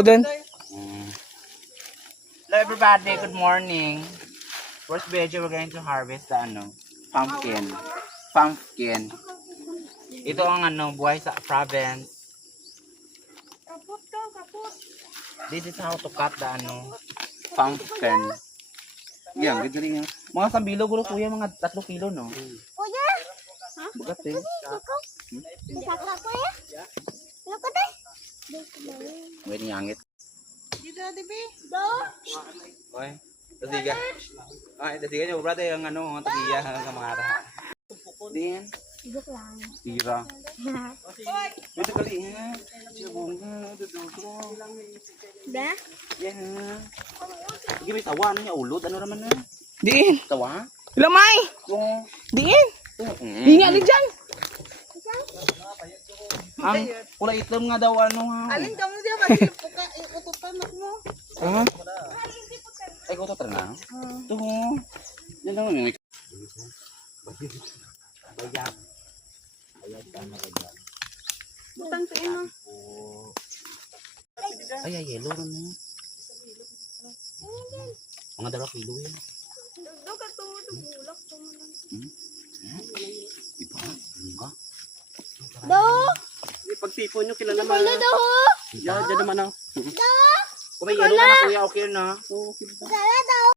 Doon. Hello everybody, good morning. First video we're going to harvest the pumpkin. Pumpkin. Ito ang buhay sa province. This is how to cut the pumpkin. Yan, ganda rin yan. Mga sambilo gulo kuya, mga 3 kilo no. Kuya? Bugat eh. Sakla kuya? Ano ka tayo? Pwede nyangit. Dito na, Dibi. Do? Okay. Tasiga. Okay, tasiga nyo. Brother, yung mga tagiya ng mga ara. Din. Joke lang. Tira. Ito kali ha. Siya bunga. Dududo. Ba? Yan. Sige, may tawa. Ano niya? Ulod? Ano naman na? Diin. Tawa? Lamay. Oo. Diin. Hinga din dyan. Ang kulay itlom nga daw ha. Alin ka mo diya ba? Ututan mo. Ah? Ay, ko to na. Ito mo. Yan lang yung Butang tiin mo. ay, yellow na na. Mga 2 kilo yan. Do ka to, bulak to mo lang. Iba, ano ka? Do? Pagtipon nyo, kilala naman. Wala do. Diyan naman ang. Kung may yellow na kuya, okay na. Wala do.